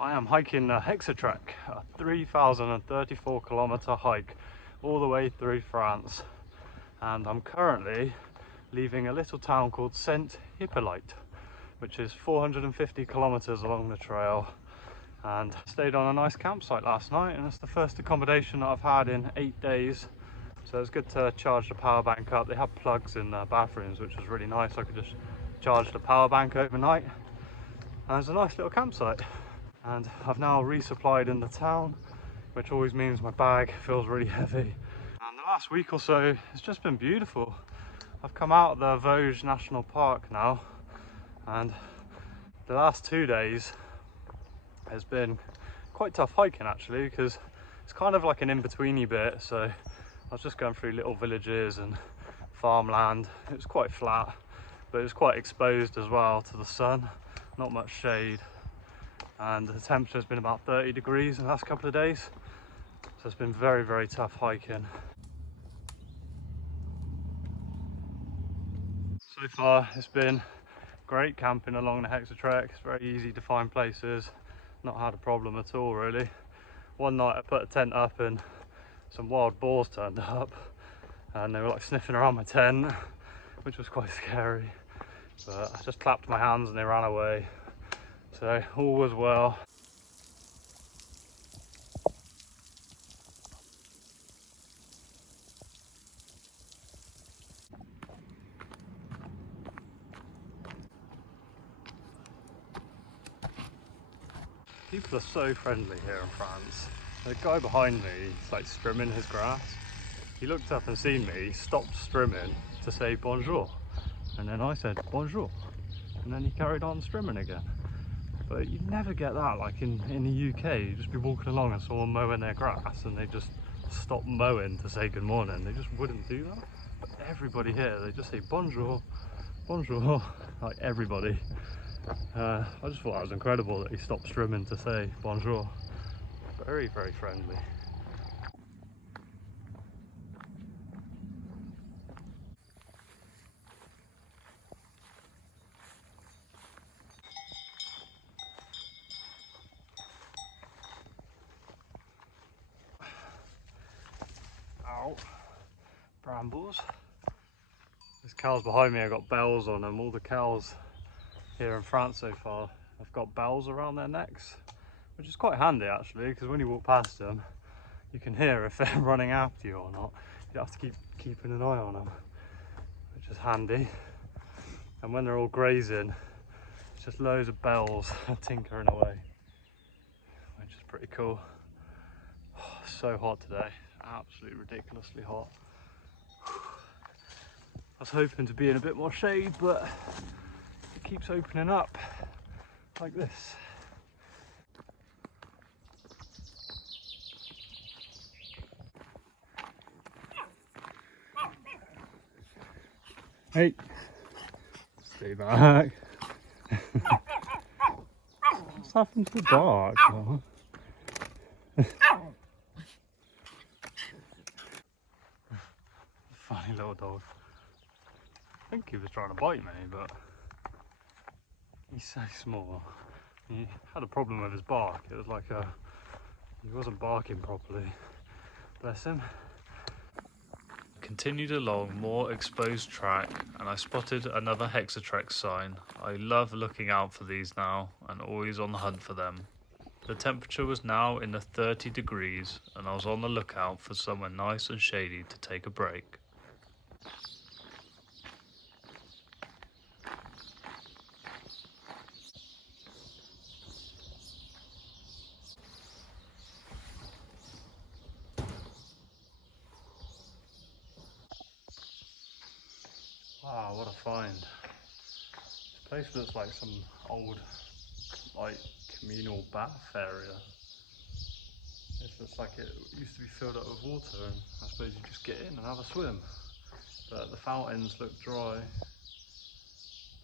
I am hiking the Hexatrek, a 3,034 kilometer hike all the way through France, and I'm currently leaving a little town called Saint Hippolyte, which is 450 kilometers along the trail, and stayed on a nice campsite last night, and it's the first accommodation that I've had in 8 days, so it's good to charge the power bank up. They have plugs in the bathrooms, which was really nice. I could just charge the power bank overnight, and it's a nice little campsite. And I've now resupplied in the town, which always means my bag feels really heavy. And the last week or so, it's just been beautiful. I've come out of the Vosges National Park now, and the last 2 days has been quite tough hiking actually, because it's kind of like an in-betweeny bit. So I was just going through little villages and farmland. It was quite flat, but it was quite exposed as well to the sun, not much shade. And the temperature has been about 30 degrees in the last couple of days, so it's been very, very tough hiking. So far it's been great camping along the Hexatrek. It's very easy to find places, not had a problem at all really. One night I put a tent up and some wild boars turned up, and they were like sniffing around my tent, which was quite scary, but I just clapped my hands and they ran away. So all was well. People are so friendly here in France. The guy behind me, he's like strimming his grass. He looked up and seen me, stopped strimming to say bonjour. And then I said bonjour. And then he carried on strimming again. But you'd never get that like in the UK. You'd just be walking along and someone mowing their grass and they just stop mowing to say good morning. They just wouldn't do that. But everybody here, they just say bonjour, bonjour, like everybody. I just thought that was incredible that he stopped strimming to say bonjour. Very, very friendly. Ow, brambles. These cows behind me, I've got bells on them. All the cows here in France so far have got bells around their necks, which is quite handy actually, because when you walk past them you can hear if they're running after you or not. You don't have to keep keeping an eye on them, which is handy. And when they're all grazing, it's just loads of bells tinkering away, which is pretty cool. Oh, so hot today, absolutely ridiculously hot. I was hoping to be in a bit more shade, but it keeps opening up like this. Hey, stay back. What's happened to the dog? Funny little dog. I think he was trying to bite me, but he's so small. He had a problem with his bark. It was like he wasn't barking properly. Bless him. Continued along more exposed track, and I spotted another Hexatrek sign. I love looking out for these now and always on the hunt for them. The temperature was now in the 30 degrees and I was on the lookout for somewhere nice and shady to take a break. Wow, what a find. This place looks like some old like communal bath area. It looks like it used to be filled up with water, and I suppose you just get in and have a swim. But the fountains look dry.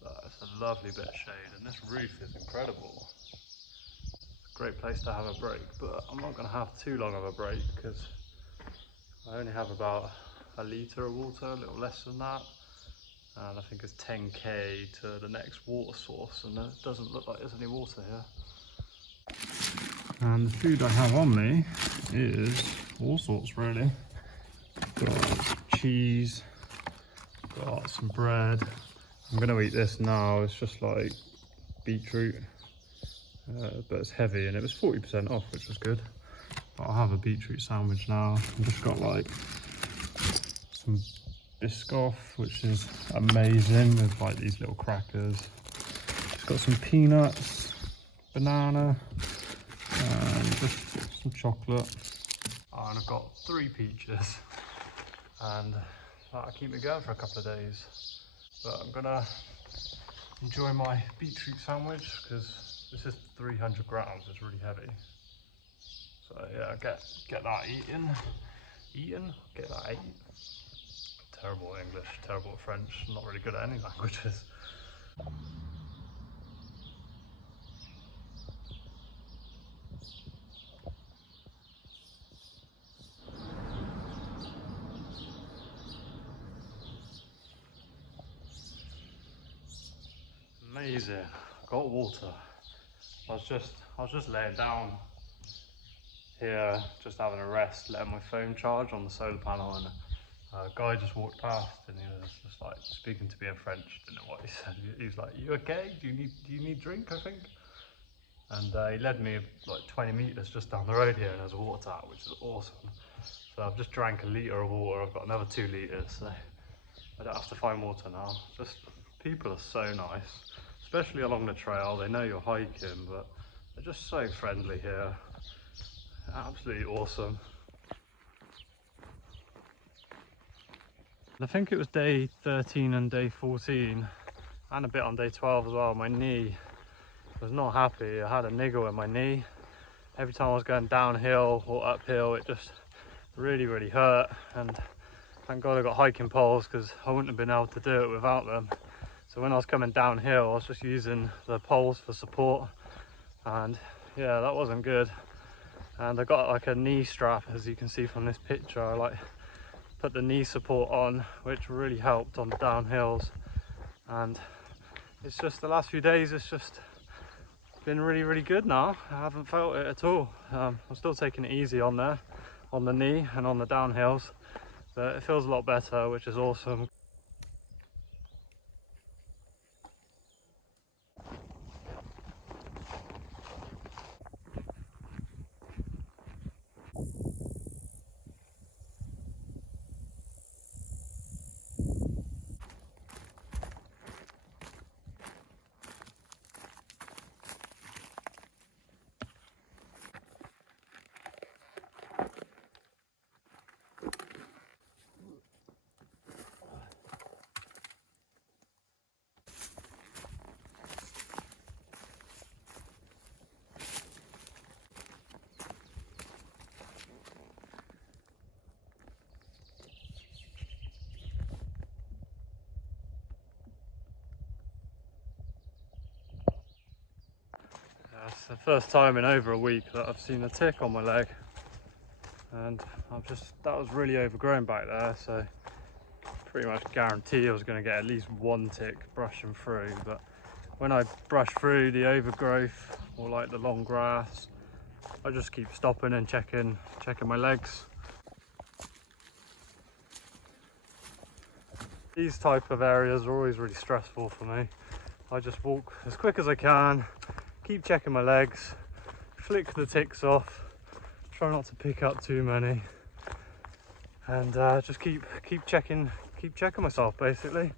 But it's a lovely bit of shade, and this roof is incredible. It's a great place to have a break, but I'm not going to have too long of a break because I only have about a litre of water, a little less than that. And I think it's 10k to the next water source, and it doesn't look like there's any water here. And the food I have on me is all sorts really. Got cheese, got some bread. I'm going to eat this now. It's just like beetroot, but it's heavy and it was 40% off, which was good. But I'll have a beetroot sandwich now. I've just got like some Biscoff, which is amazing, with like these little crackers. Just got some peanuts, banana, and just some chocolate. Oh, and I've got 3 peaches, and that'll keep me going for a couple of days. But I'm gonna enjoy my beetroot sandwich because this is 300 grams. It's really heavy. So yeah, get that get that eaten. Terrible at English, terrible at French, not really good at any languages. Amazing, got water. I was just laying down here, just having a rest, letting my phone charge on the solar panel, and a guy just walked past and he was just like speaking to me in French. Didn't know what he said. He was like, "You okay? Do you need drink, I think?" And he led me like 20 meters just down the road here, and there's a water tap, which is awesome. So I've just drank a litre of water. I've got another 2 litres, so I don't have to find water now. Just people are so nice, especially along the trail. They know you're hiking, but they're just so friendly here. Absolutely awesome. I think it was day 13 and day 14, and a bit on day 12 as well. My knee was not happy. I had a niggle in my knee. Every time I was going downhill or uphill, it just really hurt. And thank God I got hiking poles, because I wouldn't have been able to do it without them. So when I was coming downhill, I was just using the poles for support, and yeah, that wasn't good. And I got like a knee strap, as you can see from this picture. I like put the knee support on, which really helped on the downhills. And it's just the last few days, it's just been really good now. I haven't felt it at all. I'm still taking it easy on there, on the knee and on the downhills, but it feels a lot better, which is awesome. It's the first time in over a week that I've seen a tick on my leg, and that was really overgrown back there, so pretty much guarantee I was going to get at least 1 tick brushing through. But when I brush through the overgrowth or like the long grass, I just keep stopping and checking my legs. These type of areas are always really stressful for me. I just walk as quick as I can, keep checking my legs, flick the ticks off, try not to pick up too many, and just keep checking myself basically,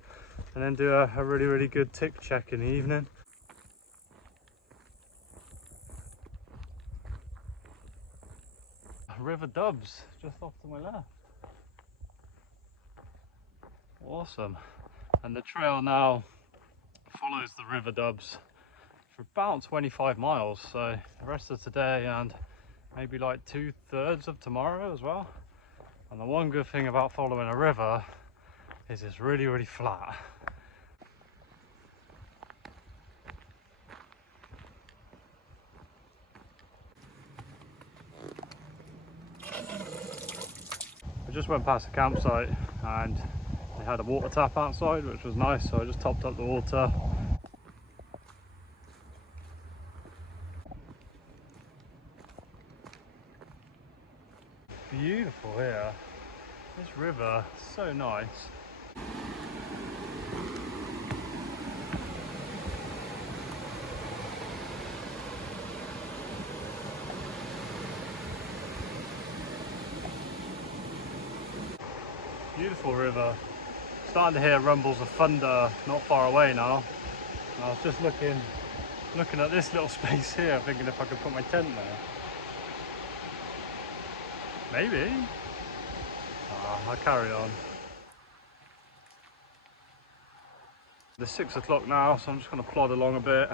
and then do a really good tick check in the evening. River Doubs just off to my left. Awesome. And the trail now follows the River Doubs for about 25 miles, so the rest of today and maybe like 2/3 of tomorrow as well. And the one good thing about following a river is it's really flat. I just went past the campsite and they had a water tap outside, which was nice, so I just topped up the water. beautiful here. This river, so nice. Beautiful river. Starting to hear rumbles of thunder not far away now. And I was just looking at this little space here, thinking if I could put my tent there. Maybe. I'll carry on. It's 6 o'clock now, so I'm just going to plod along a bit,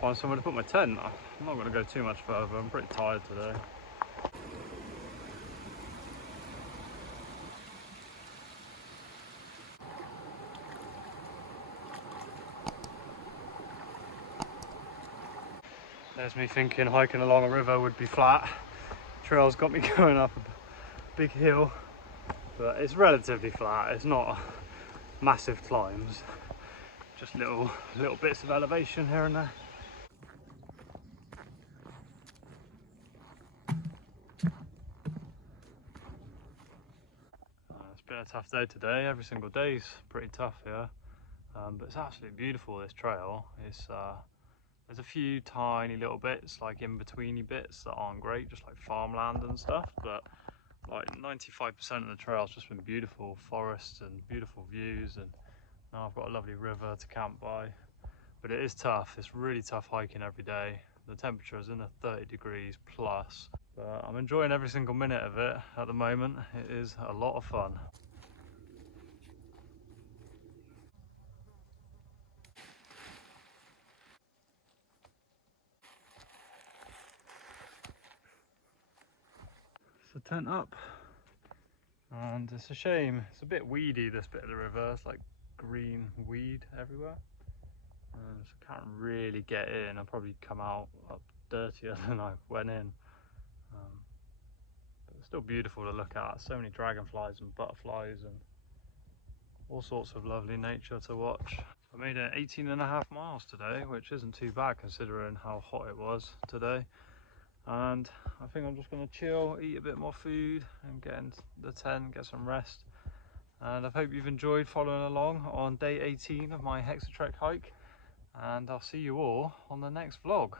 find somewhere to put my tent. I'm not going to go too much further, I'm pretty tired today. There's me thinking hiking along a river would be flat. Trail's got me going up a big hill, but it's relatively flat. It's not massive climbs, just little bits of elevation here and there. It's been a tough day today. Every single day's pretty tough here, but it's absolutely beautiful, this trail. There's a few tiny little bits, like in-betweeny bits that aren't great, just like farmland and stuff, but like 95% of the trail's just been beautiful forests and beautiful views, and now I've got a lovely river to camp by. But it is tough. It's really tough hiking every day. The temperature is in the 30 degrees plus, but I'm enjoying every single minute of it at the moment. It is a lot of fun. It's a tent up, and it's a shame. It's a bit weedy, this bit of the river. It's like green weed everywhere. So I can't really get in. I'll probably come out dirtier than I went in. But it's still beautiful to look at. So many dragonflies and butterflies and all sorts of lovely nature to watch. I made it 18.5 miles today, which isn't too bad considering how hot it was today. And I think I'm just going to chill, eat a bit more food and get into the tent, get some rest. And I hope you've enjoyed following along on day 18 of my Hexatrek hike. And I'll see you all on the next vlog.